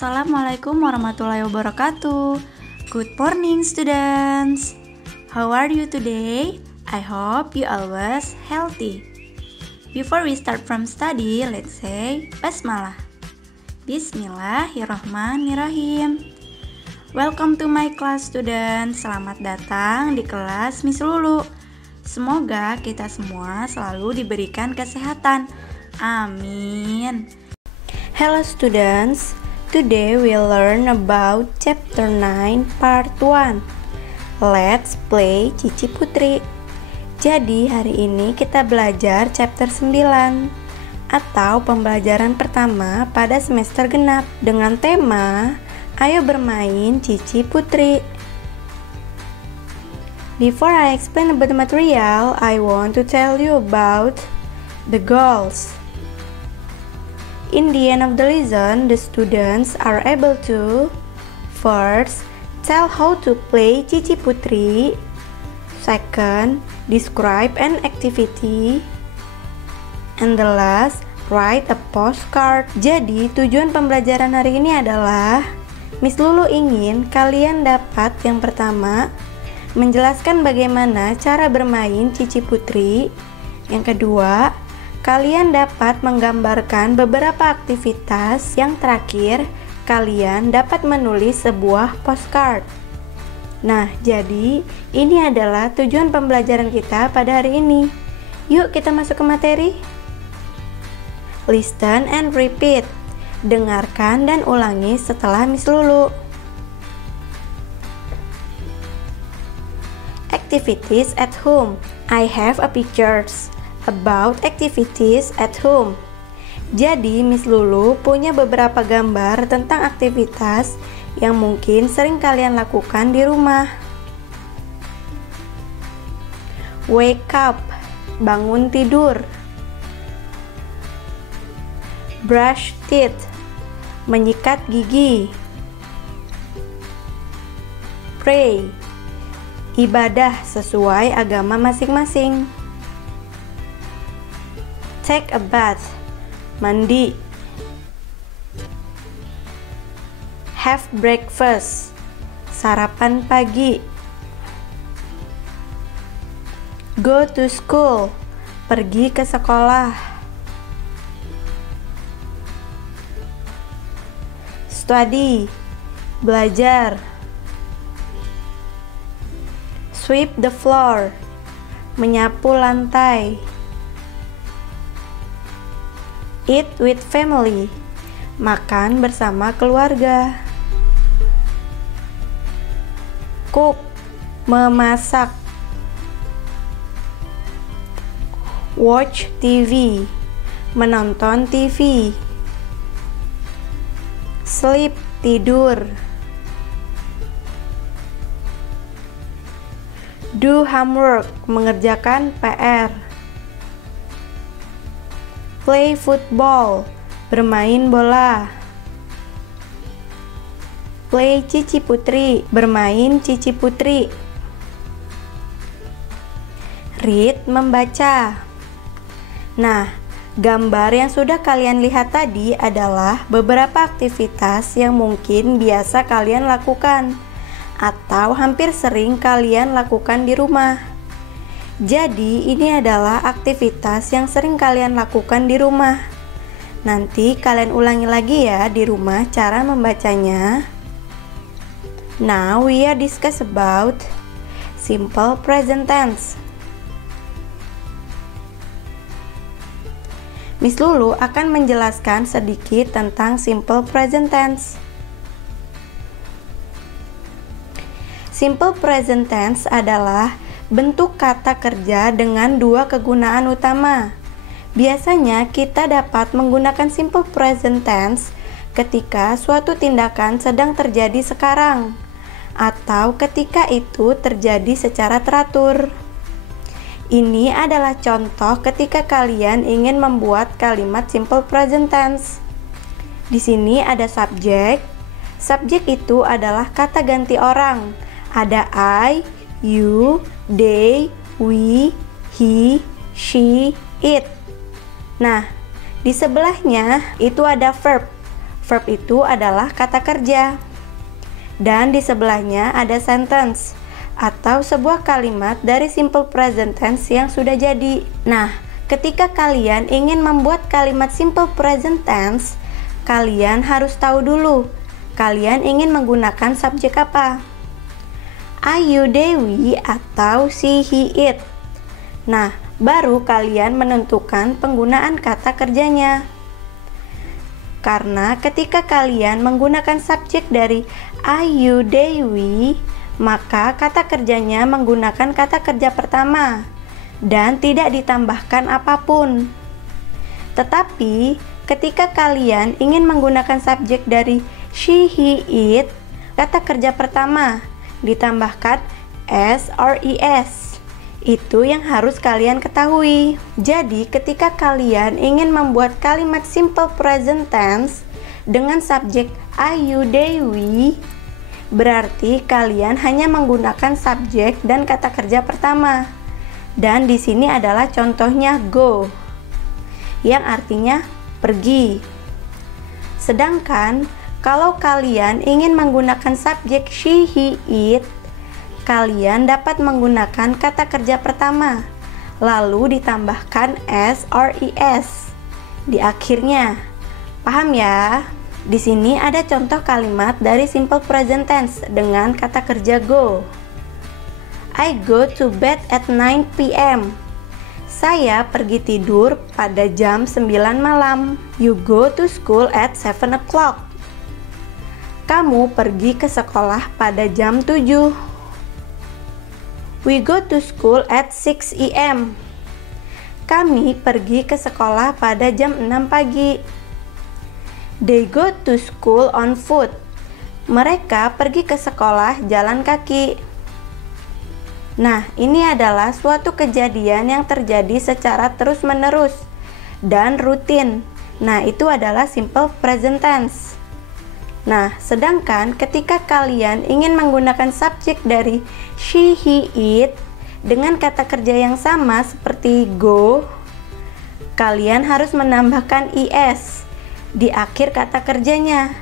Assalamualaikum warahmatullahi wabarakatuh. Good morning students. How are you today? I hope you always healthy. Before we start from study, let's say Basmalah. Bismillahirrahmanirrahim. Welcome to my class students. Selamat datang di kelas Miss Lulu. Semoga kita semua selalu diberikan kesehatan. Amin. Hello students. Today we'll learn about chapter 9 part 1. Let's play Cici Putri. Jadi hari ini kita belajar chapter 9 atau pembelajaran pertama pada semester genap dengan tema Ayo bermain Cici Putri. Before I explain about the material, I want to tell you about the goals. In the end of the lesson, the students are able to first, tell how to play Cici Putri. Second, describe an activity. And the last, write a postcard. Jadi, tujuan pembelajaran hari ini adalah Miss Lulu ingin kalian dapat yang pertama, menjelaskan bagaimana cara bermain Cici Putri. Yang kedua, kalian dapat menggambarkan beberapa aktivitas. Yang terakhir, kalian dapat menulis sebuah postcard. Nah, jadi ini adalah tujuan pembelajaran kita pada hari ini. Yuk kita masuk ke materi. Listen and repeat. Dengarkan dan ulangi setelah Miss Lulu. Activities at home. I have a pictures about activities at home. Jadi Miss Lulu punya beberapa gambar tentang aktivitas yang mungkin sering kalian lakukan di rumah. Wake up, bangun tidur. Brush teeth, menyikat gigi. Pray, ibadah sesuai agama masing-masing. Take a bath, mandi. Have breakfast, sarapan pagi. Go to school, pergi ke sekolah. Study, belajar. Sweep the floor, menyapu lantai. Eat with family, makan bersama keluarga. Cook, memasak. Watch TV, menonton TV. Sleep, tidur. Do homework, mengerjakan PR. Play football, bermain bola. Play Cici Putri, bermain Cici Putri. Read, membaca. Nah, gambar yang sudah kalian lihat tadi adalah beberapa aktivitas yang mungkin biasa kalian lakukan atau hampir sering kalian lakukan di rumah. Jadi ini adalah aktivitas yang sering kalian lakukan di rumah. Nanti kalian ulangi lagi ya di rumah cara membacanya. Now we are discuss about simple present tense. Miss Lulu akan menjelaskan sedikit tentang simple present tense. Simple present tense adalah bentuk kata kerja dengan dua kegunaan utama. Biasanya kita dapat menggunakan simple present tense ketika suatu tindakan sedang terjadi sekarang atau ketika itu terjadi secara teratur. Ini adalah contoh ketika kalian ingin membuat kalimat simple present tense. Di sini ada subjek. Subjek itu adalah kata ganti orang. Ada I, you, they, we, he, she, it. Nah, di sebelahnya itu ada verb. Verb itu adalah kata kerja. Dan di sebelahnya ada sentence atau sebuah kalimat dari simple present tense yang sudah jadi. Nah, ketika kalian ingin membuat kalimat simple present tense, kalian harus tahu dulu kalian ingin menggunakan subjek apa. I, you, they, we, atau she, he, it. Nah, baru kalian menentukan penggunaan kata kerjanya. Karena ketika kalian menggunakan subjek dari I, you, they, we, maka kata kerjanya menggunakan kata kerja pertama dan tidak ditambahkan apapun. Tetapi ketika kalian ingin menggunakan subjek dari she, he, it, kata kerja pertama ditambahkan s or es. Itu yang harus kalian ketahui. Jadi ketika kalian ingin membuat kalimat simple present tense dengan subjek I, you, they, we, berarti kalian hanya menggunakan subjek dan kata kerja pertama. Dan di sini adalah contohnya go, yang artinya pergi. Sedangkan kalau kalian ingin menggunakan subjek she, he, it, kalian dapat menggunakan kata kerja pertama, lalu ditambahkan s or es di akhirnya. Paham ya? Di sini ada contoh kalimat dari simple present tense dengan kata kerja go. I go to bed at 9 p.m. Saya pergi tidur pada jam 9 malam. You go to school at 7 o'clock. Kamu pergi ke sekolah pada jam 7. We go to school at 6 a.m. Kami pergi ke sekolah pada jam 6 pagi. They go to school on foot. Mereka pergi ke sekolah jalan kaki. Nah, ini adalah suatu kejadian yang terjadi secara terus-menerus dan rutin. Nah, itu adalah simple present tense. Nah, sedangkan ketika kalian ingin menggunakan subjek dari she, he, it dengan kata kerja yang sama seperti go, kalian harus menambahkan es di akhir kata kerjanya.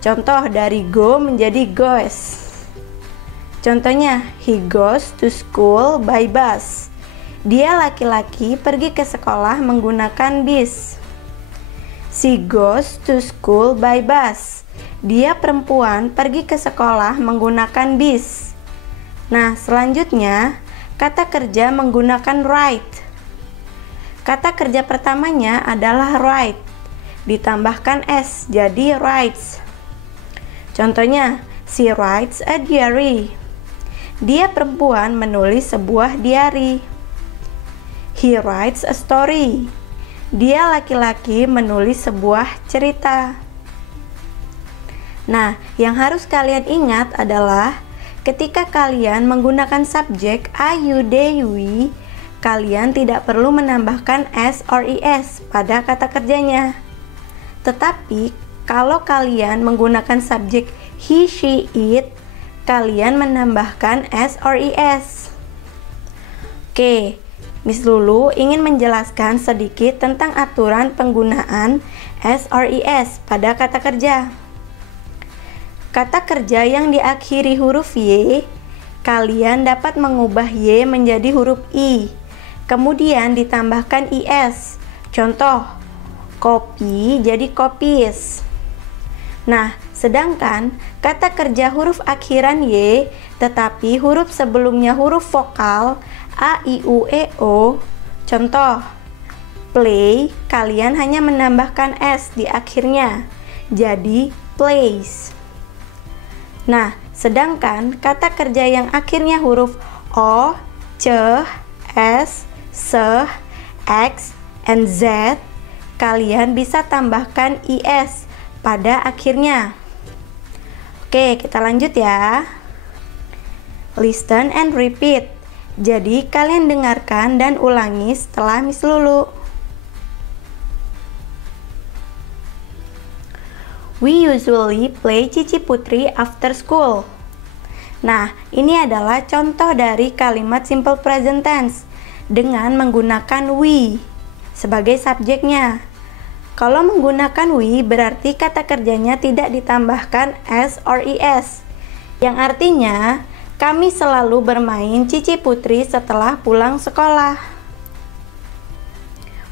Contoh dari go menjadi goes. Contohnya, he goes to school by bus. Dia laki-laki pergi ke sekolah menggunakan bis. She goes to school by bus. Dia perempuan pergi ke sekolah menggunakan bis. Nah, selanjutnya kata kerja menggunakan write. Kata kerja pertamanya adalah write, ditambahkan s jadi writes. Contohnya, she writes a diary. Dia perempuan menulis sebuah diary. He writes a story. Dia laki-laki menulis sebuah cerita. Nah, yang harus kalian ingat adalah ketika kalian menggunakan subjek I, you, they, we, kalian tidak perlu menambahkan s or es pada kata kerjanya. Tetapi kalau kalian menggunakan subjek he, she, it, kalian menambahkan s or es. Oke, Miss Lulu ingin menjelaskan sedikit tentang aturan penggunaan s or es pada kata kerja. Kata kerja yang diakhiri huruf y, kalian dapat mengubah y menjadi huruf i, kemudian ditambahkan is. Contoh, kopi jadi copies. Nah, sedangkan kata kerja huruf akhiran y, tetapi huruf sebelumnya huruf vokal a, i, u, e, o. Contoh, play, kalian hanya menambahkan s di akhirnya, jadi plays. Nah, sedangkan kata kerja yang akhirnya huruf o, c, s, s, x, and z, kalian bisa tambahkan is pada akhirnya. Oke, kita lanjut ya. Listen and repeat. Jadi kalian dengarkan dan ulangi setelah Miss Lulu. We usually play Cici Putri after school. Nah, ini adalah contoh dari kalimat simple present tense dengan menggunakan we sebagai subjeknya. Kalau menggunakan we berarti kata kerjanya tidak ditambahkan s or es, yang artinya kami selalu bermain Cici Putri setelah pulang sekolah.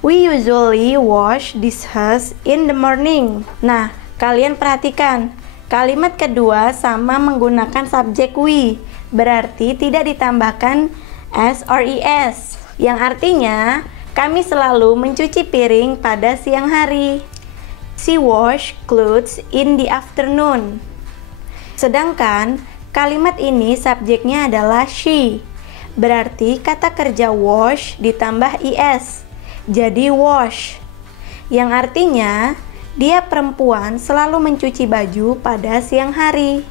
We usually wash dishes in the morning. Nah, kalian perhatikan, kalimat kedua sama menggunakan subjek we, berarti tidak ditambahkan s or es, yang artinya kami selalu mencuci piring pada siang hari. She wash clothes in the afternoon. Sedangkan kalimat ini subjeknya adalah she, berarti kata kerja wash ditambah es, jadi wash, yang artinya dia perempuan selalu mencuci baju pada siang hari.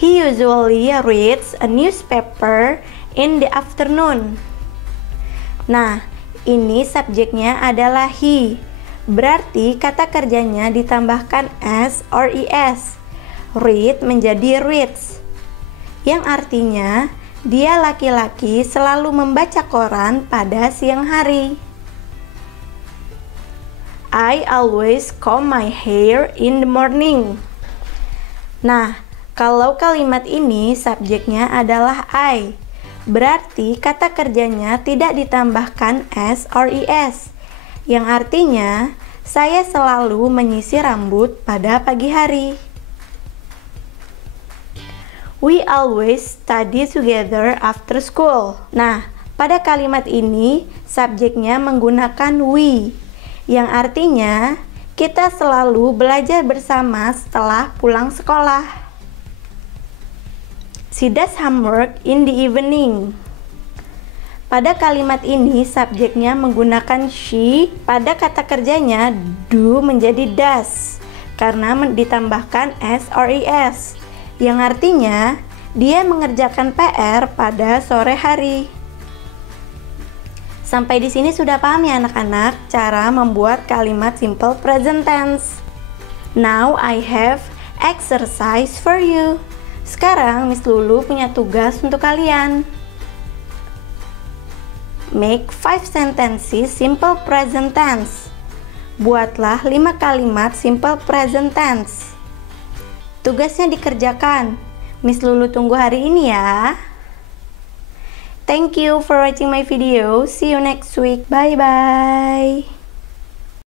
He usually reads a newspaper in the afternoon. Nah, ini subjeknya adalah he, berarti kata kerjanya ditambahkan s or es. Read menjadi reads, yang artinya dia laki-laki selalu membaca koran pada siang hari. I always comb my hair in the morning. Nah, kalau kalimat ini subjeknya adalah I, berarti kata kerjanya tidak ditambahkan s or es, yang artinya saya selalu menyisir rambut pada pagi hari. We always study together after school. Nah, pada kalimat ini subjeknya menggunakan we, yang artinya kita selalu belajar bersama setelah pulang sekolah. She does homework in the evening. Pada kalimat ini subjeknya menggunakan she, pada kata kerjanya do menjadi does karena ditambahkan s or es, yang artinya dia mengerjakan PR pada sore hari. Sampai di sini sudah paham ya anak-anak cara membuat kalimat simple present tense. Now I have exercise for you. Sekarang Miss Lulu punya tugas untuk kalian. Make 5 sentences simple present tense. Buatlah 5 kalimat simple present tense. Tugasnya dikerjakan. Miss Lulu tunggu hari ini ya. Thank you for watching my video. See you next week. Bye bye.